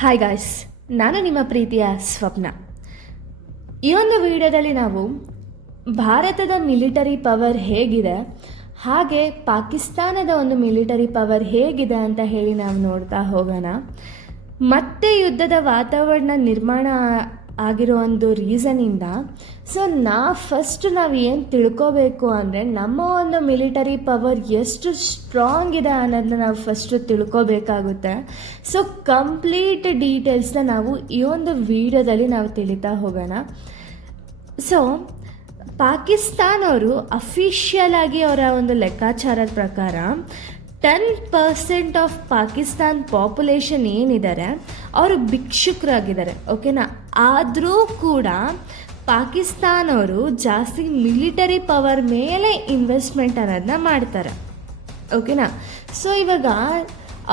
Hi guys ನಾನು ನಿಮ್ಮ ಪ್ರೀತಿಯ ಸ್ವಪ್ನ. ಈ ಒಂದು ವಿಡಿಯೋದಲ್ಲಿ ನಾವು ಭಾರತದ ಮಿಲಿಟರಿ ಪವರ್ ಹೇಗಿದೆ, ಹಾಗೆ ಪಾಕಿಸ್ತಾನದ ಒಂದು ಮಿಲಿಟರಿ ಪವರ್ ಹೇಗಿದೆ ಅಂತ ಹೇಳಿ ನಾವು ನೋಡ್ತಾ ಹೋಗೋಣ. ಮತ್ತೆ ಯುದ್ಧದ ವಾತಾವರಣ ನಿರ್ಮಾಣ ಆಗಿರೋ ಒಂದು ರೀಸನಿಂದ. ಸೊ, ನಾ ಫಸ್ಟ್ ನಾವು ಏನು ತಿಳ್ಕೋಬೇಕು ಅಂದರೆ, ನಮ್ಮ ಒಂದು ಮಿಲಿಟರಿ ಪವರ್ ಎಷ್ಟು ಸ್ಟ್ರಾಂಗ್ ಇದೆ ಅನ್ನೋದನ್ನ ನಾವು ಫಸ್ಟು ತಿಳ್ಕೋಬೇಕಾಗುತ್ತೆ. ಸೊ ಕಂಪ್ಲೀಟ್ ಡೀಟೇಲ್ಸ್ನ ನಾವು ಈ ಒಂದು ವಿಡಿಯೋದಲ್ಲಿ ನಾವು ತಿಳಿತಾ ಹೋಗೋಣ. ಸೊ ಪಾಕಿಸ್ತಾನ್ ಅವರು ಅಫಿಷಿಯಲ್ ಆಗಿ ಅವರ ಒಂದು ಲೆಕ್ಕಾಚಾರದ ಪ್ರಕಾರ ten percent of Pakistan population ಏನಿದ್ದಾರೆ, ಅವರು ಭಿಕ್ಷುಕರಾಗಿದ್ದಾರೆ ಓಕೆನಾ ಆದರೂ ಕೂಡ ಪಾಕಿಸ್ತಾನವರು ಜಾಸ್ತಿ ಮಿಲಿಟರಿ ಪವರ್ ಮೇಲೆ ಇನ್ವೆಸ್ಟ್ಮೆಂಟ್ ಅನ್ನೋದನ್ನ ಮಾಡ್ತಾರೆ. ಓಕೆನಾ ಸೊ ಇವಾಗ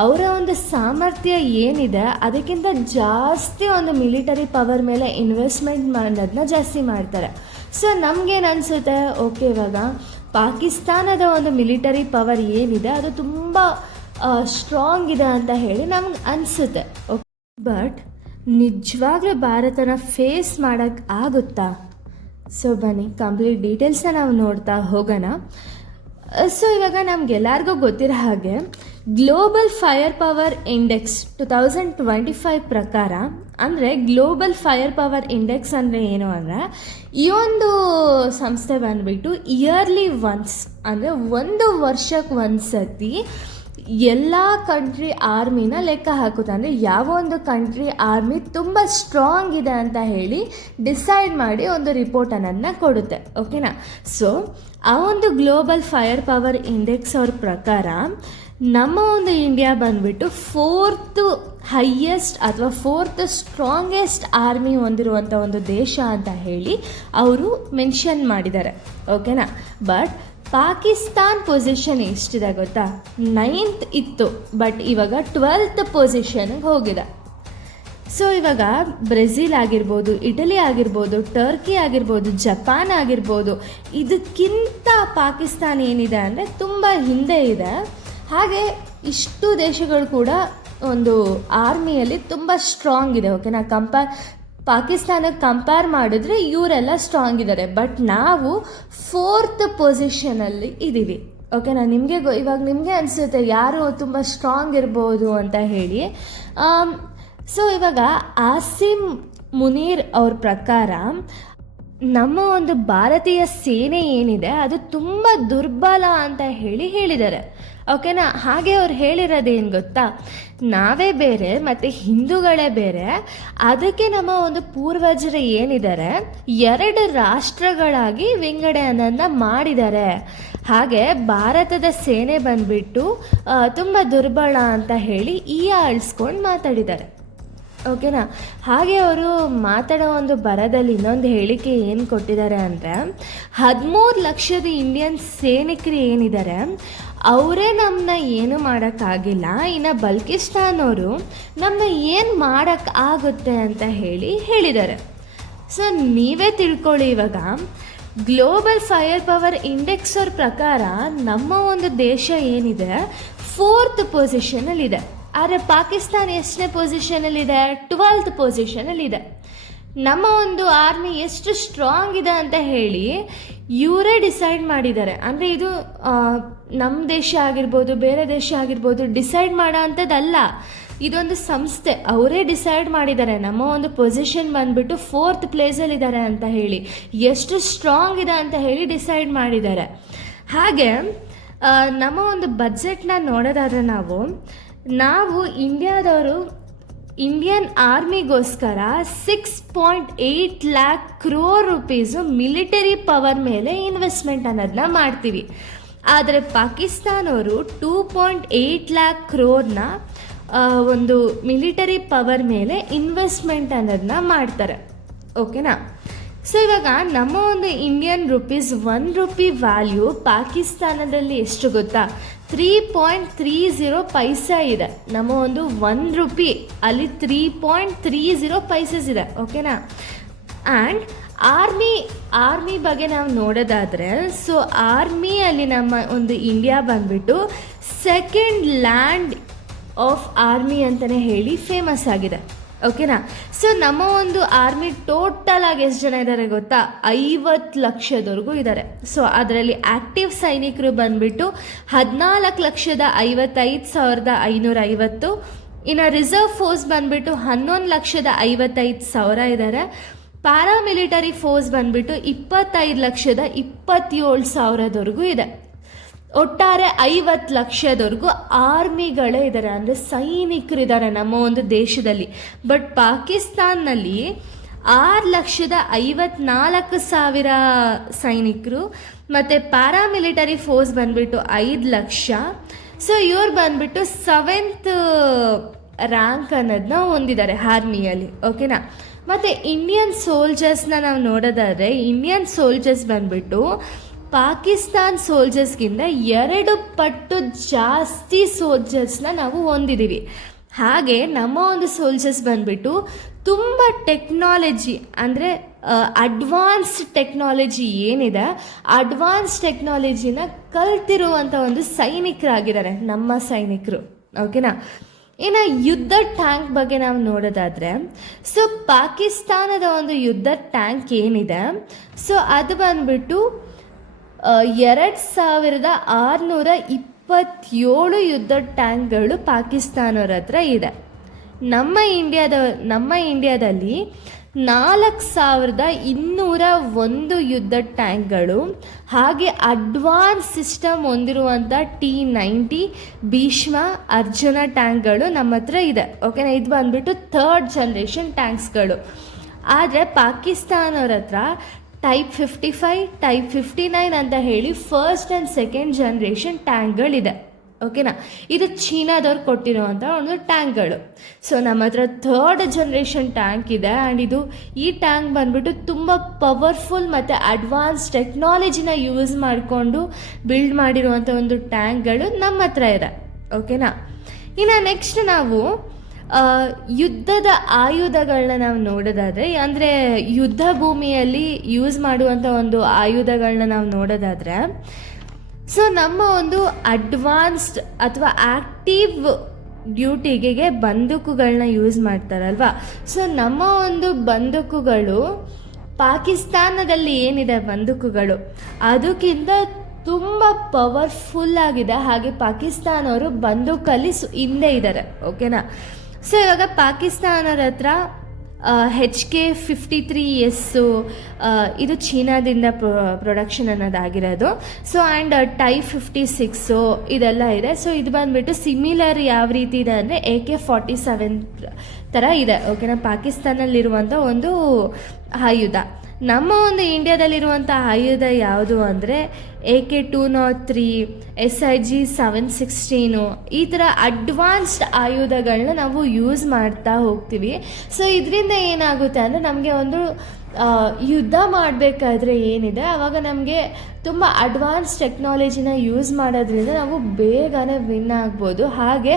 ಅವರ ಒಂದು ಸಾಮರ್ಥ್ಯ ಏನಿದೆ, ಅದಕ್ಕಿಂತ ಜಾಸ್ತಿ ಒಂದು ಮಿಲಿಟರಿ ಪವರ್ ಮೇಲೆ ಇನ್ವೆಸ್ಟ್ಮೆಂಟ್ ಮಾಡೋದನ್ನ ಜಾಸ್ತಿ ಮಾಡ್ತಾರೆ. ಸೊ ನಮಗೇನು ಅನಿಸುತ್ತೆ? ಓಕೆ ಇವಾಗ ಪಾಕಿಸ್ತಾನದ ಒಂದು ಮಿಲಿಟರಿ ಪವರ್ ಏನಿದೆ, ಅದು ತುಂಬ ಸ್ಟ್ರಾಂಗ್ ಇದೆ ಅಂತ ಹೇಳಿ ನಮ್ಗೆ ಅನಿಸುತ್ತೆ. ಬಟ್ ನಿಜವಾಗ್ಲೂ ಭಾರತನ ಫೇಸ್ ಮಾಡೋಕ್ಕೆ ಆಗುತ್ತಾ? ಸೊ ಬನ್ನಿ ಕಂಪ್ಲೀಟ್ ಡೀಟೇಲ್ಸ್ನ ನಾವು ನೋಡ್ತಾ ಹೋಗೋಣ. ಸೊ ಇವಾಗ ನಮಗೆಲ್ಲರಿಗೂ ಗೊತ್ತಿರೋ ಹಾಗೆ global fire power index two thousand twenty five ಪ್ರಕಾರ, ಅಂದರೆ ಗ್ಲೋಬಲ್ ಫೈರ್ ಪವರ್ ಇಂಡೆಕ್ಸ್ ಅಂದರೆ ಏನು ಅಂದರೆ, ಈ ಒಂದು ಸಂಸ್ಥೆ ಬಂದುಬಿಟ್ಟು ಇಯರ್ಲಿ ಒನ್ಸ್ ಅಂದರೆ ಒಂದು ವರ್ಷಕ್ಕೆ ಒಂದು ಸತಿ ಎಲ್ಲ ಕಂಟ್ರಿ ಆರ್ಮಿನ ಲೆಕ್ಕ ಹಾಕುತ್ತೆ. ಅಂದರೆ ಯಾವ ಒಂದು ಕಂಟ್ರಿ ಆರ್ಮಿ ತುಂಬ ಸ್ಟ್ರಾಂಗ್ ಇದೆ ಅಂತ ಹೇಳಿ ಡಿಸೈಡ್ ಮಾಡಿ ಒಂದು ರಿಪೋರ್ಟ್ ಅನ್ನೋದನ್ನ ಕೊಡುತ್ತೆ. ಓಕೆನಾ ಸೊ ಆ ಒಂದು ಗ್ಲೋಬಲ್ ಫೈರ್ ಪವರ್ ಇಂಡೆಕ್ಸ್ ಅವ್ರ ಪ್ರಕಾರ ನಮ್ಮ ಒಂದು ಇಂಡಿಯಾ ಬಂದ್ಬಿಟ್ಟು ಫೋರ್ತ್ ಹೈಯೆಸ್ಟ್ ಅಥವಾ ಫೋರ್ತ್ ಸ್ಟ್ರಾಂಗೆಸ್ಟ್ ಆರ್ಮಿ ಹೊಂದಿರುವಂಥ ಒಂದು ದೇಶ ಅಂತ ಹೇಳಿ ಅವರು ಮೆನ್ಷನ್ ಮಾಡಿದ್ದಾರೆ. ಓಕೆನಾ ಬಟ್ ಪಾಕಿಸ್ತಾನ್ ಪೊಸಿಷನ್ ಎಷ್ಟಿದೆ ಗೊತ್ತಾ? ನೈನ್ತ್ ಇತ್ತು ಬಟ್ ಇವಾಗ ಟ್ವೆಲ್ತ್ ಪೊಸಿಷನ್ಗೆ ಹೋಗಿದೆ. ಸೊ ಇವಾಗ ಬ್ರೆಜಿಲ್ ಆಗಿರ್ಬೋದು, ಇಟಲಿ ಆಗಿರ್ಬೋದು, ಟರ್ಕಿ ಆಗಿರ್ಬೋದು, ಜಪಾನ್ ಆಗಿರ್ಬೋದು ಇದಕ್ಕಿಂತ ಪಾಕಿಸ್ತಾನ ಏನಿದೆ ಅಂದರೆ ತುಂಬ ಹಿಂದೆ ಇದೆ. ಹಾಗೆ ಇಷ್ಟು ದೇಶಗಳು ಕೂಡ ಒಂದು ಆರ್ಮಿಯಲ್ಲಿ ತುಂಬ ಸ್ಟ್ರಾಂಗ್ ಇದೆ ಓಕೆನಾ ಕಂಪೇರ್ ಪಾಕಿಸ್ತಾನಕ್ಕೆ ಕಂಪೇರ್ ಮಾಡಿದ್ರೆ ಇವರೆಲ್ಲ ಸ್ಟ್ರಾಂಗ್ ಇದ್ದಾರೆ ಬಟ್ ನಾವು ಫೋರ್ತ್ ಪೊಸಿಷನಲ್ಲಿ ಇದ್ದೀವಿ ಓಕೆನಾ ನಿಮಗೆ ಗೊ ಇವಾಗ ನಿಮಗೆ ಅನಿಸುತ್ತೆ ಯಾರು ತುಂಬ ಸ್ಟ್ರಾಂಗ್ ಇರ್ಬೋದು ಅಂತ ಹೇಳಿ. ಸೊ ಇವಾಗ ಆಸಿಮ್ ಮುನೀರ್ ಅವ್ರ ಪ್ರಕಾರ ನಮ್ಮ ಒಂದು ಭಾರತೀಯ ಸೇನೆ ಏನಿದೆ, ಅದು ತುಂಬ ದುರ್ಬಲ ಅಂತ ಹೇಳಿ ಹೇಳಿದ್ದಾರೆ. ಓಕೆನಾ? ಹಾಗೆ ಅವ್ರು ಹೇಳಿರೋದೇನು ಗೊತ್ತಾ? ನಾವೇ ಬೇರೆ, ಮತ್ತು ಹಿಂದೂಗಳೇ ಬೇರೆ, ಅದಕ್ಕೆ ನಮ್ಮ ಒಂದು ಪೂರ್ವಜರು ಏನಿದ್ದಾರೆ, ಎರಡು ರಾಷ್ಟ್ರಗಳಾಗಿ ವಿಂಗಡಣೆಯನ್ನು ಮಾಡಿದ್ದಾರೆ. ಹಾಗೆ ಭಾರತದ ಸೇನೆ ಬಂದ್ಬಿಟ್ಟು ತುಂಬ ದುರ್ಬಲ ಅಂತ ಹೇಳಿ ಈ ಆಳ್ಸ್ಕೊಂಡು ಮಾತಾಡಿದ್ದಾರೆ. ಓಕೆನಾ? ಹಾಗೆ ಅವರು ಮಾತಾಡೋ ಒಂದು ಬರದಲ್ಲಿ ಇನ್ನೊಂದು ಹೇಳಿಕೆ ಏನು ಕೊಟ್ಟಿದ್ದಾರೆ ಅಂದರೆ, ಹದಿಮೂರು ಲಕ್ಷದ ಇಂಡಿಯನ್ ಸೈನಿಕರು ಏನಿದ್ದಾರೆ, ಅವರೇ ನಮ್ಮನ್ನ ಏನು ಮಾಡೋಕ್ಕಾಗಿಲ್ಲ, ಇನ್ನು ಬಲ್ಕಿಸ್ತಾನ್ ಅವರು ನಮ್ಮನ್ನ ಏನು ಮಾಡೋಕ್ಕೆ ಆಗುತ್ತೆ ಅಂತ ಹೇಳಿ ಹೇಳಿದ್ದಾರೆ. ಸೊ ನೀವೇ ತಿಳ್ಕೊಳ್ಳಿ ಇವಾಗ ಗ್ಲೋಬಲ್ ಫೈರ್ ಪವರ್ ಇಂಡೆಕ್ಸರ್ ಪ್ರಕಾರ ನಮ್ಮ ಒಂದು ದೇಶ ಏನಿದೆ ಫೋರ್ತ್ ಪೊಸಿಷನಲ್ಲಿದೆ ಆದರೆ ಪಾಕಿಸ್ತಾನ ಎಷ್ಟನೇ ಪೊಸಿಷನಲ್ಲಿದೆ ಟ್ವೆಲ್ತ್ ಪೊಸಿಷನಲ್ಲಿದೆ ನಮ್ಮ ಒಂದು ಆರ್ಮಿ ಎಷ್ಟು ಸ್ಟ್ರಾಂಗ್ ಇದೆ ಅಂತ ಹೇಳಿ, ಇವರೇ ಡಿಸೈಡ್ ಮಾಡಿದ್ದಾರೆ. ಅಂದರೆ ಇದು ನಮ್ಮ ದೇಶ ಆಗಿರ್ಬೋದು, ಬೇರೆ ದೇಶ ಆಗಿರ್ಬೋದು ಡಿಸೈಡ್ ಮಾಡೋ ಅಂಥದ್ದಲ್ಲ ಇದೊಂದು ಸಂಸ್ಥೆ. ಅವರೇ ಡಿಸೈಡ್ ಮಾಡಿದ್ದಾರೆ. ನಮ್ಮ ಒಂದು ಪೊಸಿಷನ್ ಬಂದುಬಿಟ್ಟು ಫೋರ್ತ್ ಪ್ಲೇಸಲ್ಲಿದ್ದಾರೆ ಅಂತ ಹೇಳಿ. ಎಷ್ಟು ಸ್ಟ್ರಾಂಗ್ ಇದೆ ಅಂತ ಹೇಳಿ ಡಿಸೈಡ್ ಮಾಡಿದ್ದಾರೆ. ಹಾಗೆ ನಮ್ಮ ಒಂದು ಬಜೆಟ್ನ ನೋಡೋದಾದ್ರೆ ನಾವು ನಾವು ಇಂಡಿಯಾದವರು Indian ಆರ್ಮಿಗೋಸ್ಕರ six point eight lakh crore rupees military power ಮೇಲೆ ಇನ್ವೆಸ್ಟ್ಮೆಂಟ್ ಅನ್ನೋದನ್ನ ಮಾಡ್ತೀವಿ. ಆದರೆ ಪಾಕಿಸ್ತಾನವರು ಟೂ ಪಾಯಿಂಟ್ ಏಯ್ಟ್ ಲ್ಯಾಕ್ ಕ್ರೋರ್ನ ಒಂದು ಮಿಲಿಟರಿ ಪವರ್ ಮೇಲೆ ಇನ್ವೆಸ್ಟ್ಮೆಂಟ್ ಅನ್ನೋದನ್ನ ಮಾಡ್ತಾರೆ. ಓಕೆನಾ? ಸೊ ಇವಾಗ ನಮ್ಮ ಒಂದು Indian rupees one rupee value ಪಾಕಿಸ್ತಾನದಲ್ಲಿ ಎಷ್ಟು ಗೊತ್ತಾ? Three point three zero paisa ಇದೆ. ನಮ್ಮ ಒಂದು ಒನ್ ರುಪಿ ಅಲ್ಲಿ three point three zero paisas ಇದೆ. ಓಕೆನಾ ಆ್ಯಂಡ್ ಆರ್ಮಿ ಆರ್ಮಿ ಬಗ್ಗೆ ನಾವು ನೋಡೋದಾದರೆ ಸೊ ಆರ್ಮಿಯಲ್ಲಿ ನಮ್ಮ ಒಂದು ಇಂಡಿಯಾ ಬಂದ್ಬಿಟ್ಟು ಸೆಕೆಂಡ್ ಲ್ಯಾಂಡ್ ಆಫ್ ಆರ್ಮಿ ಅಂತಲೇ ಹೇಳಿ ಫೇಮಸ್ ಆಗಿದೆ. ಓಕೆನಾ ಸೊ ನಮ್ಮ ಒಂದು ಆರ್ಮಿ ಟೋಟಲ್ ಆಗಿ ಎಷ್ಟು ಜನ ಇದ್ದಾರೆ ಗೊತ್ತಾ? ಐವತ್ತು ಲಕ್ಷದವರೆಗೂ ಇದ್ದಾರೆ ಸೊ ಅದರಲ್ಲಿ ಆಕ್ಟಿವ್ ಸೈನಿಕರು ಬಂದ್ಬಿಟ್ಟು ಹದಿನಾಲ್ಕು ಲಕ್ಷದ ಐವತ್ತೈದು ಸಾವಿರದ ಐನೂರ ಐವತ್ತು. ಇನ್ನು ರಿಸರ್ವ್ ಫೋರ್ಸ್ ಬಂದ್ಬಿಟ್ಟು ಹನ್ನೊಂದು ಲಕ್ಷದ ಐವತ್ತೈದು ಸಾವಿರ ಇದ್ದಾರೆ ಪ್ಯಾರಾಮಿಲಿಟರಿ ಫೋರ್ಸ್ ಬಂದ್ಬಿಟ್ಟು ಇಪ್ಪತ್ತೈದು ಲಕ್ಷದ ಇಪ್ಪತ್ತೇಳು ಸಾವಿರದವರೆಗೂ ಇದೆ. ಒಟ್ಟಾರೆ ಐವತ್ತು ಲಕ್ಷದವರೆಗೂ ಆರ್ಮಿಗಳೇ ಇದ್ದಾರೆ. ಅಂದರೆ ಸೈನಿಕರಿದ್ದಾರೆ ನಮ್ಮ ಒಂದು ದೇಶದಲ್ಲಿ. ಬಟ್ ಪಾಕಿಸ್ತಾನ್ನಲ್ಲಿ ಆರು ಲಕ್ಷದ ಐವತ್ನಾಲ್ಕು ಸಾವಿರ ಸೈನಿಕರು ಮತ್ತು ಪ್ಯಾರಾಮಿಲಿಟರಿ ಫೋರ್ಸ್ ಬಂದುಬಿಟ್ಟು ಐದು ಲಕ್ಷ. ಸೊ ಇವ್ರು ಬಂದುಬಿಟ್ಟು ಸೆವೆಂತ್ ರ್ಯಾಂಕ್ ಅನ್ನೋದನ್ನ ಹೊಂದಿದ್ದಾರೆ ಆರ್ಮಿಯಲ್ಲಿ. ಓಕೆನಾ ಮತ್ತು ಇಂಡಿಯನ್ ಸೋಲ್ಜರ್ಸ್ನ ನಾವು ನೋಡೋದಾದರೆ ಇಂಡಿಯನ್ ಸೋಲ್ಜರ್ಸ್ ಬಂದ್ಬಿಟ್ಟು ಪಾಕಿಸ್ತಾನ್ ಸೋಲ್ಜರ್ಸ್ಗಿಂತ ಎರಡು ಪಟ್ಟು ಜಾಸ್ತಿ ಸೋಲ್ಜರ್ಸ್ನ ನಾವು ಹೊಂದಿದ್ದೀವಿ ಹಾಗೆ ನಮ್ಮ ಒಂದು ಸೋಲ್ಜರ್ಸ್ ಬಂದ್ಬಿಟ್ಟು ತುಂಬ ಟೆಕ್ನಾಲಜಿ ಅಂದರೆ ಅಡ್ವಾನ್ಸ್ ಟೆಕ್ನಾಲಜಿ ಏನಿದೆ ಅಡ್ವಾನ್ಸ್ ಟೆಕ್ನಾಲಜಿನ ಕಲ್ತಿರುವಂಥ ಒಂದು ಸೈನಿಕರಾಗಿದ್ದಾರೆ, ನಮ್ಮ ಸೈನಿಕರು. ಓಕೆನಾ ಇನ್ನು ಯುದ್ಧ ಟ್ಯಾಂಕ್ ಬಗ್ಗೆ ನಾವು ನೋಡೋದಾದರೆ ಸೊ ಪಾಕಿಸ್ತಾನದ ಒಂದು ಯುದ್ಧ ಟ್ಯಾಂಕ್ ಏನಿದೆ ಸೊ ಅದು ಬಂದ್ಬಿಟ್ಟು ಎರಡು ಸಾವಿರದ ಆರುನೂರ ಇಪ್ಪತ್ತೇಳು ಯುದ್ಧ ಟ್ಯಾಂಕ್ಗಳು ಪಾಕಿಸ್ತಾನವ್ರ ಹತ್ರ ಇದೆ. ನಮ್ಮ ಇಂಡಿಯಾದ, ನಮ್ಮ ಇಂಡಿಯಾದಲ್ಲಿ ನಾಲ್ಕು ಸಾವಿರದ ಇನ್ನೂರ ಒಂದು ಯುದ್ಧ ಟ್ಯಾಂಕ್ಗಳು, ಹಾಗೆ ಅಡ್ವಾನ್ಸ್ ಸಿಸ್ಟಮ್ ಹೊಂದಿರುವಂಥ ಟಿ ನೈಂಟಿ, ಭೀಷ್ಮ, ಅರ್ಜುನ ಟ್ಯಾಂಕ್ಗಳು ನಮ್ಮ ಹತ್ರ ಇದೆ. ಓಕೆನಾ ಇದು ಬಂದ್ಬಿಟ್ಟು ಥರ್ಡ್ ಜನ್ರೇಷನ್ ಟ್ಯಾಂಕ್ಸ್ಗಳು ಆದರೆ ಪಾಕಿಸ್ತಾನವ್ರ ಹತ್ರ type fifty five type fifty nine ಅಂತ ಹೇಳಿ ಫಸ್ಟ್ ಆ್ಯಂಡ್ ಸೆಕೆಂಡ್ ಜನ್ರೇಷನ್ ಟ್ಯಾಂಕ್ಗಳಿದೆ. ಓಕೆನಾ ಇದು ಚೀನಾದವ್ರು ಕೊಟ್ಟಿರುವಂಥ ಒಂದು ಟ್ಯಾಂಕ್ಗಳು. ಸೊ ನಮ್ಮ ಹತ್ರ ಥರ್ಡ್ ಜನ್ರೇಷನ್ ಟ್ಯಾಂಕ್ ಇದೆ ಆ್ಯಂಡ್ ಇದು ಈ ಟ್ಯಾಂಕ್ ಬಂದ್ಬಿಟ್ಟು ತುಂಬ ಪವರ್ಫುಲ್ ಮತ್ತು ಅಡ್ವಾನ್ಸ್ ಟೆಕ್ನಾಲಜಿನ ಯೂಸ್ ಮಾಡಿಕೊಂಡು ಬಿಲ್ಡ್ ಮಾಡಿರುವಂಥ ಒಂದು ಟ್ಯಾಂಕ್ಗಳು ನಮ್ಮ ಹತ್ರ ಇದೆ. ಓಕೆನಾ ಇನ್ನು ನೆಕ್ಸ್ಟ್ ನಾವು ಯುದ್ಧದ ಆಯುಧಗಳನ್ನ ನಾವು ನೋಡೋದಾದರೆ, ಅಂದರೆ ಯುದ್ಧ ಭೂಮಿಯಲ್ಲಿ ಯೂಸ್ ಮಾಡುವಂಥ ಒಂದು ಆಯುಧಗಳನ್ನ ನಾವು ನೋಡೋದಾದರೆ ಸೊ ನಮ್ಮ ಒಂದು ಅಡ್ವಾನ್ಸ್ಡ್ ಅಥವಾ ಆ್ಯಕ್ಟಿವ್ ಡ್ಯೂಟಿಗೆ ಬಂದೂಕುಗಳನ್ನ ಯೂಸ್ ಮಾಡ್ತಾರಲ್ವಾ? ಸೊ ನಮ್ಮ ಒಂದು ಬಂದೂಕುಗಳು ಪಾಕಿಸ್ತಾನದಲ್ಲಿ ಏನಿದೆ ಬಂದೂಕುಗಳು? ಅದಕ್ಕಿಂತ ತುಂಬ ಪವರ್ಫುಲ್ ಆಗಿದೆ. ಹಾಗೆ ಪಾಕಿಸ್ತಾನವರು ಬಂದೂಕಲ್ಲಿ ಹಿಂದೆ ಇದ್ದಾರೆ ಓಕೆನಾ ಸೊ ಇವಾಗ ಪಾಕಿಸ್ತಾನದ ಹತ್ರ H K fifty three S ಇದು ಚೀನಾದಿಂದ production ಅನ್ನೋದಾಗಿರೋದು. So and type fifty six ಇದೆಲ್ಲ ಇದೆ. ಸೊ ಇದು ಬಂದುಬಿಟ್ಟು ಸಿಮಿಲರ್ ಯಾವ ರೀತಿ ಇದೆ ಅಂದರೆ ಎ ಕೆ ಫಾರ್ಟಿ ಸೆವೆನ್ ಥರ ಇದೆ ಓಕೆನಾ ಪಾಕಿಸ್ತಾನಲ್ಲಿರುವಂಥ ಒಂದು ಆಯುಧ. ನಮ್ಮ ಒಂದು ಇಂಡಿಯಾದಲ್ಲಿರುವಂಥ ಆಯುಧ ಯಾವುದು ಅಂದರೆ A K two nought three S I G seven sixteen ಈ ಥರ ಅಡ್ವಾನ್ಸ್ಡ್ ಆಯುಧಗಳನ್ನ ನಾವು ಯೂಸ್ ಮಾಡ್ತಾ ಹೋಗ್ತೀವಿ. ಸೊ ಇದರಿಂದ ಏನಾಗುತ್ತೆ ಅಂದರೆ ನಮಗೆ ಒಂದು ಯುದ್ಧ ಮಾಡಬೇಕಾದ್ರೆ ಏನಿದೆ? ಆವಾಗ ನಮಗೆ ತುಂಬ ಅಡ್ವಾನ್ಸ್ ಟೆಕ್ನಾಲಜಿನ ಯೂಸ್ ಮಾಡೋದ್ರಿಂದ ನಾವು ಬೇಗನೆ ವಿನ್ ಆಗ್ಬೋದು. ಹಾಗೆ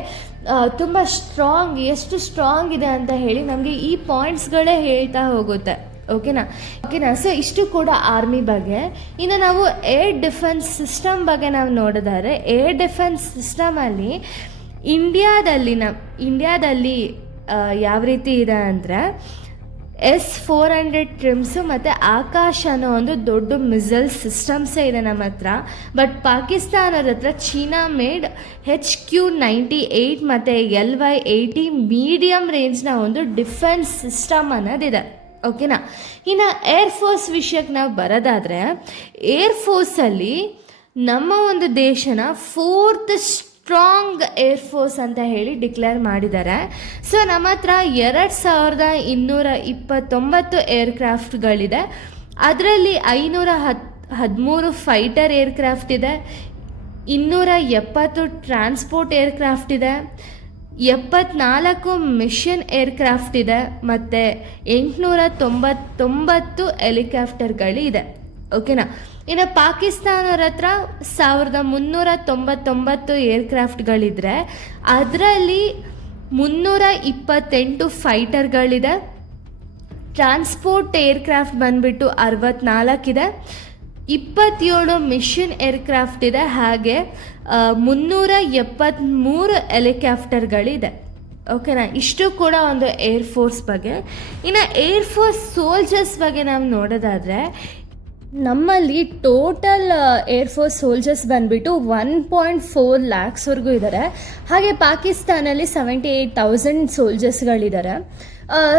ತುಂಬ ಸ್ಟ್ರಾಂಗ್ ಎಷ್ಟು ಸ್ಟ್ರಾಂಗ್ ಇದೆ ಅಂತ ಹೇಳಿ ನಮಗೆ ಈ ಪಾಯಿಂಟ್ಸ್ಗಳೇ ಹೇಳ್ತಾ ಹೋಗುತ್ತೆ. ಓಕೆನಾ ಓಕೆನಾ ಸೊ ಇಷ್ಟು ಕೂಡ ಆರ್ಮಿ ಬಗ್ಗೆ. ಇನ್ನು ನಾವು ಏರ್ ಡಿಫೆನ್ಸ್ ಸಿಸ್ಟಮ್ ಬಗ್ಗೆ ನಾವು ನೋಡಿದರೆ. ಏರ್ ಡಿಫೆನ್ಸ್ ಸಿಸ್ಟಮಲ್ಲಿ ಇಂಡಿಯಾದಲ್ಲಿ ನಮ್ಮ ಇಂಡಿಯಾದಲ್ಲಿ ಯಾವ ರೀತಿ ಇದೆ ಅಂದರೆ ಎಸ್ ಫೋರ್ ಹಂಡ್ರೆಡ್ ಟ್ರಿಮ್ಸು ಮತ್ತು ಆಕಾಶ್ ಅನ್ನೋ ಒಂದು ದೊಡ್ಡ ಮಿಸೈಲ್ ಸಿಸ್ಟಮ್ಸೇ ಇದೆ ನಮ್ಮ ಹತ್ರ. ಬಟ್ ಪಾಕಿಸ್ತಾನದ ಹತ್ರ China made H Q ninety eight ಮತ್ತು ಎಲ್ ವೈ ಏಯ್ಟಿ ಮೀಡಿಯಮ್ ರೇಂಜ್ನ ಒಂದು ಡಿಫೆನ್ಸ್ ಸಿಸ್ಟಮ್ ಅನ್ನೋದಿದೆ. ಓಕೆನಾ? ಇನ್ನು ಏರ್ ಫೋರ್ಸ್ ವಿಷಯಕ್ಕೆ ನಾವು ಬರೋದಾದರೆ ಏರ್ ಫೋರ್ಸಲ್ಲಿ ನಮ್ಮ ಒಂದು ದೇಶನ ಫೋರ್ತ್ ಸ್ಟ್ರಾಂಗ್ ಏರ್ ಫೋರ್ಸ್ ಅಂತ ಹೇಳಿ ಡಿಕ್ಲೇರ್ ಮಾಡಿದ್ದಾರೆ ಸೊ ನಮ್ಮ ಹತ್ರ ಎರಡು ಸಾವಿರದ ಇನ್ನೂರ ಇಪ್ಪತ್ತೊಂಬತ್ತು ಏರ್ಕ್ರಾಫ್ಟ್ಗಳಿದೆ ಅದರಲ್ಲಿ ಐನೂರ ಹತ್, ಹದಿಮೂರು ಫೈಟರ್ ಏರ್ಕ್ರಾಫ್ಟ್ ಇದೆ. ಇನ್ನೂರ ಎಪ್ಪತ್ತು ಟ್ರಾನ್ಸ್ಪೋರ್ಟ್ ಏರ್ಕ್ರಾಫ್ಟ್ ಇದೆ. ಎಪ್ಪತ್ನಾಲ್ಕು ಮಿಷನ್ ಏರ್ಕ್ರಾಫ್ಟ್ ಇದೆ, ಮತ್ತು ಎಂಟುನೂರ ತೊಂಬತ್ತೊಂಬತ್ತು ಹೆಲಿಕಾಪ್ಟರ್ಗಳಿದೆ. ಓಕೆನಾ? ಇನ್ನು ಪಾಕಿಸ್ತಾನವ್ರ ಹತ್ರ ಸಾವಿರದ ಮುನ್ನೂರ ತೊಂಬತ್ತೊಂಬತ್ತು ಏರ್ಕ್ರಾಫ್ಟ್ಗಳಿದ್ರೆ, ಅದರಲ್ಲಿ ಮುನ್ನೂರ ಇಪ್ಪತ್ತೆಂಟು ಫೈಟರ್ಗಳಿದೆ. ಟ್ರಾನ್ಸ್ಪೋರ್ಟ್ ಏರ್ಕ್ರಾಫ್ಟ್ ಬಂದ್ಬಿಟ್ಟು ಅರವತ್ನಾಲ್ಕಿದೆ ಇಪ್ಪತ್ತೇಳು ಮಿಷನ್ ಏರ್ಕ್ರಾಫ್ಟ್ ಇದೆ, ಹಾಗೆ ಮುನ್ನೂರ ಎಪ್ಪತ್ತ್ಮೂರು ಹೆಲಿಕಾಪ್ಟರ್ಗಳಿದೆ. ಓಕೆನಾ ಇಷ್ಟು ಕೂಡ ಒಂದು ಏರ್ ಫೋರ್ಸ್ ಬಗ್ಗೆ. ಇನ್ನು ಏರ್ ಫೋರ್ಸ್ ಸೋಲ್ಜರ್ಸ್ ಬಗ್ಗೆ ನಾವು ನೋಡೋದಾದರೆ, ನಮ್ಮಲ್ಲಿ ಟೋಟಲ್ ಏರ್ ಫೋರ್ಸ್ ಸೋಲ್ಜರ್ಸ್ ಬಂದ್ಬಿಟ್ಟು ಒನ್ ಪಾಯಿಂಟ್ ಫೋರ್ ಲ್ಯಾಕ್ಸ್ವರೆಗೂ ಇದ್ದಾರೆ ಹಾಗೆ ಪಾಕಿಸ್ತಾನಲ್ಲಿ ಸೆವೆಂಟಿ ಏಯ್ಟ್ ತೌಸಂಡ್ ಸೋಲ್ಜರ್ಸ್ಗಳಿದ್ದಾರೆ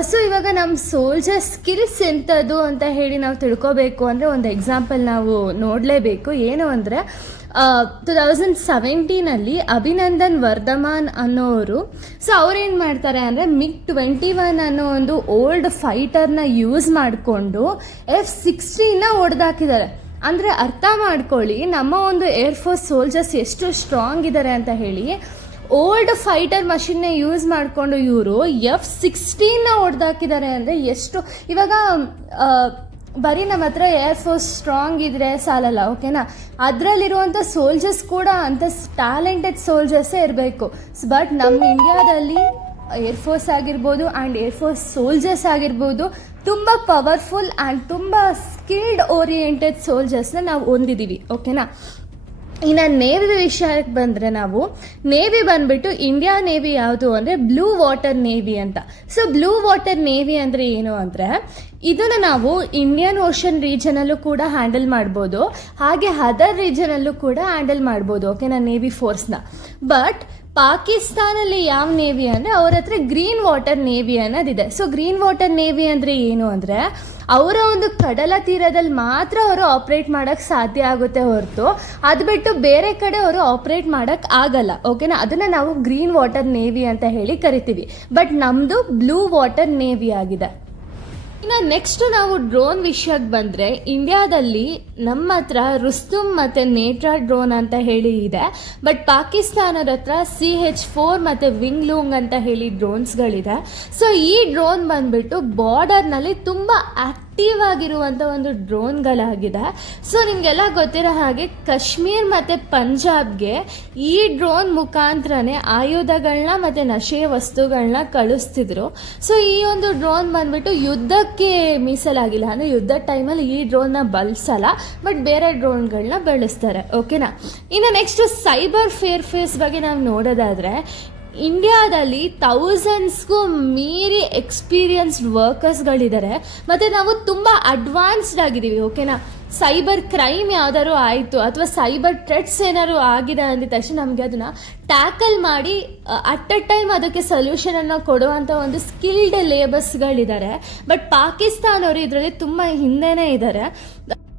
ಸೊ ಇವಾಗ ನಮ್ಮ ಸೋಲ್ಜರ್ ಸ್ಕಿಲ್ಸ್ ಎಂಥದ್ದು ಅಂತ ಹೇಳಿ ನಾವು ತಿಳ್ಕೊಬೇಕು ಅಂದರೆ ಒಂದು ಎಕ್ಸಾಂಪಲ್ ನಾವು ನೋಡಲೇಬೇಕು. ಏನು ಅಂದರೆ ಟು ತೌಸಂಡ್ ಸೆವೆಂಟೀನಲ್ಲಿ ಅಭಿನಂದನ್ ವರ್ಧಮಾನ್ ಅನ್ನೋರು ಸೊ ಅವ್ರೇನು ಮಾಡ್ತಾರೆ ಅಂದರೆ ಮಿಗ್ ಟ್ವೆಂಟಿ ಒನ್ ಅನ್ನೋ ಒಂದು ಓಲ್ಡ್ ಫೈಟರ್ನ ಯೂಸ್ ಮಾಡಿಕೊಂಡು ಎಫ್ ಸಿಕ್ಸ್ಟೀನ ಹೊಡೆದಾಕಿದ್ದಾರೆ. ಅಂದರೆ ಅರ್ಥ ಮಾಡ್ಕೊಳ್ಳಿ, ನಮ್ಮ ಒಂದು ಏರ್ಫೋರ್ಸ್ ಸೋಲ್ಜರ್ಸ್ ಎಷ್ಟು ಸ್ಟ್ರಾಂಗ್ ಇದ್ದಾರೆ ಅಂತ ಹೇಳಿ ಓಲ್ಡ್ ಫೈಟರ್ ಮಷಿನ್ನೇ ಯೂಸ್ ಮಾಡಿಕೊಂಡು ಇವರು ಎಫ್ ಸಿಕ್ಸ್ಟೀನ್ನ ಹೊಡೆದಾಕಿದ್ದಾರೆ ಅಂದರೆ ಎಷ್ಟು, ಇವಾಗ ಬರೀ ನಮ್ಮ ಹತ್ರ ಏರ್ ಫೋರ್ಸ್ ಸ್ಟ್ರಾಂಗ್ ಇದ್ರೆ ಸಾಲಲ್ಲ ಓಕೆನಾ ಅದರಲ್ಲಿರುವಂಥ ಸೋಲ್ಜರ್ಸ್ ಕೂಡ ಅಂಥ ಟ್ಯಾಲೆಂಟೆಡ್ ಸೋಲ್ಜರ್ಸೇ ಇರಬೇಕು. ಬಟ್ ನಮ್ಮ ಇಂಡಿಯಾದಲ್ಲಿ ಏರ್ ಫೋರ್ಸ್ ಆಗಿರ್ಬೋದು ಆ್ಯಂಡ್ ಏರ್ ಫೋರ್ಸ್ ಸೋಲ್ಜರ್ಸ್ ಆಗಿರ್ಬೋದು, ತುಂಬ ಪವರ್ಫುಲ್ ಆ್ಯಂಡ್ ತುಂಬ ಸ್ಕಿಲ್ಡ್ ಓರಿಯೆಂಟೆಡ್ ಸೋಲ್ಜರ್ಸ್ನ ನಾವು ಹೊಂದಿದ್ದೀವಿ ಓಕೆನಾ ಇನ್ನು ನೇವಿ ವಿಷಯಕ್ಕೆ ಬಂದರೆ ನಾವು ನೇವಿ ಬಂದ್ಬಿಟ್ಟು ಇಂಡಿಯಾ ನೇವಿ ಯಾವುದು ಅಂದರೆ ಬ್ಲೂ ವಾಟರ್ ನೇವಿ ಅಂತ. ಸೊ ಬ್ಲೂ ವಾಟರ್ ನೇವಿ ಅಂದರೆ ಏನು ಅಂದರೆ ಇದನ್ನು ನಾವು ಇಂಡಿಯನ್ ಓಷನ್ ರೀಜನಲ್ಲೂ ಕೂಡ ಹ್ಯಾಂಡಲ್ ಮಾಡ್ಬೋದು. ಹಾಗೆ ಅದರ್ ರೀಜನಲ್ಲೂ ಕೂಡ ಹ್ಯಾಂಡಲ್ ಮಾಡ್ಬೋದು. ಓಕೆನಾ ನೇವಿ ಫೋರ್ಸ್ನ ಬಟ್ ಪಾಕಿಸ್ತಾನಲ್ಲಿ ಯಾವ ನೇವಿ ಅಂದರೆ ಅವ್ರ ಹತ್ರ ಗ್ರೀನ್ ವಾಟರ್ ನೇವಿ ಅನ್ನೋದಿದೆ. ಸೊ ಗ್ರೀನ್ ವಾಟರ್ ನೇವಿ ಅಂದರೆ ಏನು ಅಂದರೆ ಅವರ ಒಂದು ಕಡಲ ತೀರದಲ್ಲಿ ಮಾತ್ರ ಅವರು ಆಪ್ರೇಟ್ ಮಾಡೋಕ್ಕೆ ಸಾಧ್ಯ ಆಗುತ್ತೆ ಹೊರತು. ಅದು ಬಿಟ್ಟು ಬೇರೆ ಕಡೆ ಅವರು ಆಪ್ರೇಟ್ ಮಾಡೋಕ್ಕೆ ಆಗಲ್ಲ ಓಕೆನಾ ಅದನ್ನು ನಾವು ಗ್ರೀನ್ ವಾಟರ್ ನೇವಿ ಅಂತ ಹೇಳಿ ಕರಿತೀವಿ. ಬಟ್ ನಮ್ಮದು ಬ್ಲೂ ವಾಟರ್ ನೇವಿ ಆಗಿದೆ. ಇನ್ನು ನೆಕ್ಸ್ಟ್ ನಾವು ಡ್ರೋನ್ ವಿಷಯಕ್ಕೆ ಬಂದರೆ ಇಂಡಿಯಾದಲ್ಲಿ ನಮ್ಮ ಹತ್ರ ರುಸ್ತುಮ್ ಮತ್ತು ನೇಟ್ರಾ ಡ್ರೋನ್ ಅಂತ ಹೇಳಿ ಇದೆ. ಬಟ್ ಪಾಕಿಸ್ತಾನದ ಹತ್ರ ಸಿ ಹೆಚ್ ಫೋರ್ ಮತ್ತು ವಿಂಗ್ಲೂಂಗ್ ಅಂತ ಹೇಳಿ ಡ್ರೋನ್ಸ್ಗಳಿದೆ ಸೊ ಈ ಡ್ರೋನ್ ಬಂದುಬಿಟ್ಟು ಬಾರ್ಡರ್ನಲ್ಲಿ ತುಂಬ ಆಕ್ಟಿವ್ ಆಗಿರುವಂಥ ಒಂದು ಡ್ರೋನ್ಗಳಾಗಿದೆ. ಸೊ, ನಿಮಗೆಲ್ಲ ಗೊತ್ತಿರೋ ಹಾಗೆ ಕಾಶ್ಮೀರ್ ಮತ್ತು ಪಂಜಾಬ್ಗೆ ಈ ಡ್ರೋನ್ ಮುಖಾಂತರನೇ ಆಯುಧಗಳನ್ನ ಮತ್ತು ನಶೆಯ ವಸ್ತುಗಳನ್ನ ಕಳಿಸ್ತಿದ್ರು. ಸೊ, ಈ ಒಂದು ಡ್ರೋನ್ ಬಂದ್ಬಿಟ್ಟು ಯುದ್ಧಕ್ಕೆ ಮೀಸಲಾಗಿಲ್ಲ. ಅಂದರೆ ಯುದ್ಧದ ಟೈಮಲ್ಲಿ ಈ ಡ್ರೋನ್ನ ಬಳಸಲ್ಲ, ಬಟ್ ಬೇರೆ ಡ್ರೋನ್ಗಳನ್ನ ಬಳಸ್ತಾರೆ. ಓಕೆನಾ? ಇನ್ನು ನೆಕ್ಸ್ಟ್ ಸೈಬರ್ ಫೇರ್ ಫೇಸ್ ಬಗ್ಗೆ ನಾವು ನೋಡೋದಾದರೆ ಇಂಡಿಯಾದಲ್ಲಿ ಥೌಸಂಡ್ಸ್ಗೂ ಮೀರಿ ಎಕ್ಸ್ಪೀರಿಯನ್ಸ್ಡ್ ವರ್ಕರ್ಸ್ಗಳಿದ್ದಾರೆ. ಮತ್ತು ನಾವು ತುಂಬ ಅಡ್ವಾನ್ಸ್ಡ್ ಆಗಿದ್ದೀವಿ, ಓಕೆನಾ? ಸೈಬರ್ ಕ್ರೈಮ್ ಯಾವ್ದಾದ್ರು ಆಯಿತು, ಅಥವಾ ಸೈಬರ್ ಥ್ರೆಟ್ಸ್ ಏನಾದ್ರು ಆಗಿದೆ ಅಂದ ತಕ್ಷಣ ನಮಗೆ ಅದನ್ನು ಟ್ಯಾಕಲ್ ಮಾಡಿ ಅಟ್ ಅ ಟೈಮ್ ಅದಕ್ಕೆ ಸೊಲ್ಯೂಷನನ್ನು ಕೊಡುವಂಥ ಒಂದು ಸ್ಕಿಲ್ಡ್ ಲೇಬರ್ಸ್ಗಳಿದ್ದಾರೆ. ಬಟ್ ಪಾಕಿಸ್ತಾನವರು ಇದರಲ್ಲಿ ತುಂಬ ಹಿಂದೆನೇ ಇದ್ದಾರೆ.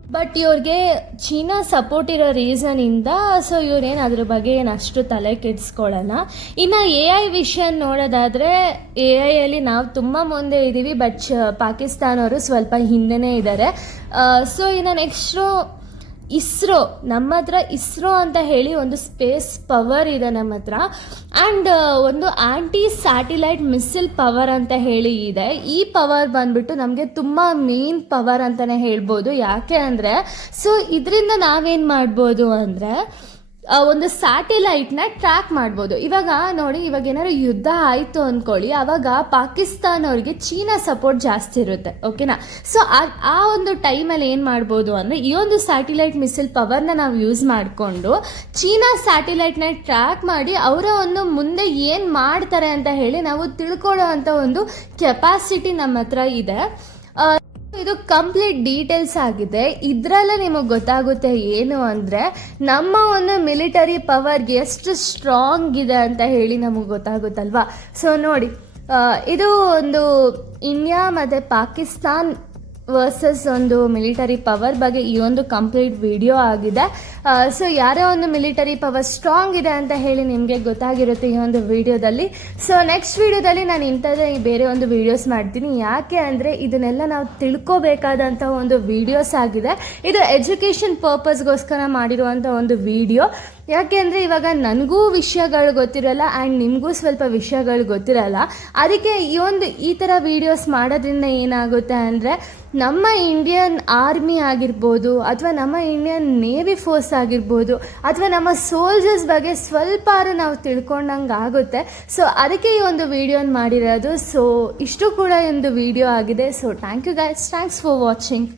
ಬಟ್ ಇವ್ರಿಗೆ ಚೀನಾ ಸಪೋರ್ಟ್ ಇರೋ ರೀಸನಿಂದ ಸೊ ಇವ್ರೇನು ಅದ್ರ ಬಗ್ಗೆ ಏನು ಅಷ್ಟು ತಲೆ ಕೆಡಿಸ್ಕೊಳ್ಳಲ್ಲ ಇನ್ನು ಎ ಐ ವಿಷಯ ನೋಡೋದಾದರೆ ಎ ಐಯಲ್ಲಿ ನಾವು ತುಂಬ ಮುಂದೆ ಇದ್ದೀವಿ ಬಟ್ ಪಾಕಿಸ್ತಾನವರು ಸ್ವಲ್ಪ ಹಿಂದೆನೇ ಇದ್ದಾರೆ ಸೊ ಇನ್ನು ನೆಕ್ಸ್ಟು ಇಸ್ರೋ, ನಮ್ಮ ಹತ್ರ ಇಸ್ರೋ ಅಂತ ಹೇಳಿ ಒಂದು ಸ್ಪೇಸ್ ಪವರ್ ಇದೆ ನಮ್ಮ ಹತ್ರ. ಆ್ಯಂಡ್ ಒಂದು ಆ್ಯಂಟಿ ಸ್ಯಾಟಿಲೈಟ್ ಮಿಸ್ಸಿಲ್ ಪವರ್ ಅಂತ ಹೇಳಿ ಇದೆ. ಈ ಪವರ್ ಬಂದ್ಬಿಟ್ಟು ನಮಗೆ ತುಂಬ ಮೇನ್ ಪವರ್ ಅಂತಲೇ ಹೇಳ್ಬೋದು. ಯಾಕೆ ಅಂದರೆ ಸೊ ಇದರಿಂದ ನಾವೇನು ಮಾಡ್ಬೋದು ಅಂದರೆ ಒಂದು ಸ್ಯಾಟಿಲೈಟ್ನ ಟ್ರ್ಯಾಕ್ ಮಾಡ್ಬೋದು. ಇವಾಗ ನೋಡಿ, ಇವಾಗ ಏನಾದ್ರು ಯುದ್ಧ ಆಯಿತು ಅಂದ್ಕೊಳ್ಳಿ ಆವಾಗ ಪಾಕಿಸ್ತಾನವ್ರಿಗೆ ಚೀನಾ ಸಪೋರ್ಟ್ ಜಾಸ್ತಿ ಇರುತ್ತೆ ಓಕೆನಾ ಸೊ ಆ ಒಂದು ಟೈಮಲ್ಲಿ ಏನು ಮಾಡ್ಬೋದು ಅಂದರೆ, ಈ ಒಂದು ಸ್ಯಾಟಿಲೈಟ್ ಮಿಸೈಲ್ ಪವರ್ನ ನಾವು ಯೂಸ್ ಮಾಡಿಕೊಂಡು, ಚೀನಾ ಸ್ಯಾಟಲೈಟ್ನ ಟ್ರ್ಯಾಕ್ ಮಾಡಿ ಅವರ ಒಂದು ಮುಂದೆ ಏನು ಮಾಡ್ತಾರೆ ಅಂತ ಹೇಳಿ ನಾವು ತಿಳ್ಕೊಳ್ಳೋ ಅಂಥ ಒಂದು ಕೆಪಾಸಿಟಿ ನಮ್ಮ ಹತ್ರ ಇದೆ. ಇದು ಕಂಪ್ಲೀಟ್ ಡೀಟೇಲ್ಸ್ ಆಗಿದೆ. ಇದರಲ್ಲೇ ನಿಮಗೆ ಗೊತ್ತಾಗುತ್ತೆ ಏನು ಅಂದರೆ, ನಮ್ಮ ಒಂದು ಮಿಲಿಟರಿ ಪವರ್ ಎಷ್ಟು ಸ್ಟ್ರಾಂಗ್ ಇದೆ ಅಂತ ಹೇಳಿ ನಮಗೆ ಗೊತ್ತಾಗುತ್ತಲ್ವಾ? ಸೊ ನೋಡಿ ಇದು ಒಂದು ಇಂಡಿಯಾ ಮತ್ತು ಪಾಕಿಸ್ತಾನ್ ವರ್ಸಸ್ ಒಂದು ಮಿಲಿಟರಿ ಪವರ್ ಬಗ್ಗೆ ಈ ಒಂದು ಕಂಪ್ಲೀಟ್ ವಿಡಿಯೋ ಆಗಿದೆ. ಸೊ ಯಾರೇ ಒಂದು ಮಿಲಿಟರಿ ಪವರ್ ಸ್ಟ್ರಾಂಗ್ ಇದೆ ಅಂತ ಹೇಳಿ ನಿಮಗೆ ಗೊತ್ತಾಗಿರುತ್ತೆ ಈ ಒಂದು ವಿಡಿಯೋದಲ್ಲಿ ಸೊ ನೆಕ್ಸ್ಟ್ ವಿಡಿಯೋದಲ್ಲಿ ನಾನು ಇಂಥದ್ದೇ ಬೇರೆ ಒಂದು ವಿಡಿಯೋಸ್ ಮಾಡ್ತೀನಿ. ಯಾಕೆ ಅಂದರೆ ಇದನ್ನೆಲ್ಲ ನಾವು ತಿಳ್ಕೋಬೇಕಾದಂಥ ಒಂದು ವಿಡಿಯೋಸ್ ಆಗಿದೆ. ಇದು ಎಜುಕೇಷನ್ ಪರ್ಪಸ್ಗೋಸ್ಕರ ಮಾಡಿರುವಂಥ ಒಂದು ವಿಡಿಯೋ ಯಾಕೆಂದರೆ ಇವಾಗ ನನಗೂ ವಿಷಯಗಳು ಗೊತ್ತಿರಲ್ಲ ಆ್ಯಂಡ್ ನಿಮಗೂ ಸ್ವಲ್ಪ ವಿಷಯಗಳು ಗೊತ್ತಿರಲ್ಲ. ಅದಕ್ಕೆ ಈ ಒಂದು ಈ ಥರ ವಿಡಿಯೋಸ್ ಮಾಡೋದ್ರಿಂದ ಏನಾಗುತ್ತೆ ಅಂದರೆ ನಮ್ಮ ಇಂಡಿಯನ್ ಆರ್ಮಿ ಆಗಿರ್ಬೋದು ಅಥವಾ ನಮ್ಮ ಇಂಡಿಯನ್ ನೇವಿ ಫೋರ್ಸ್ ಆಗಿರ್ಬೋದು ಅಥವಾ ನಮ್ಮ ಸೋಲ್ಜರ್ಸ್ ಬಗ್ಗೆ ಸ್ವಲ್ಪ ನಾವು ತಿಳ್ಕೊಂಡಂಗೆ ಆಗುತ್ತೆ. ಸೊ ಅದಕ್ಕೆ ಈ ಒಂದು ವಿಡಿಯೋನ ಮಾಡಿರೋದು. ಸೊ ಇಷ್ಟು ಕೂಡ ಒಂದು ವಿಡಿಯೋ ಆಗಿದೆ. So thank you guys thanks for watching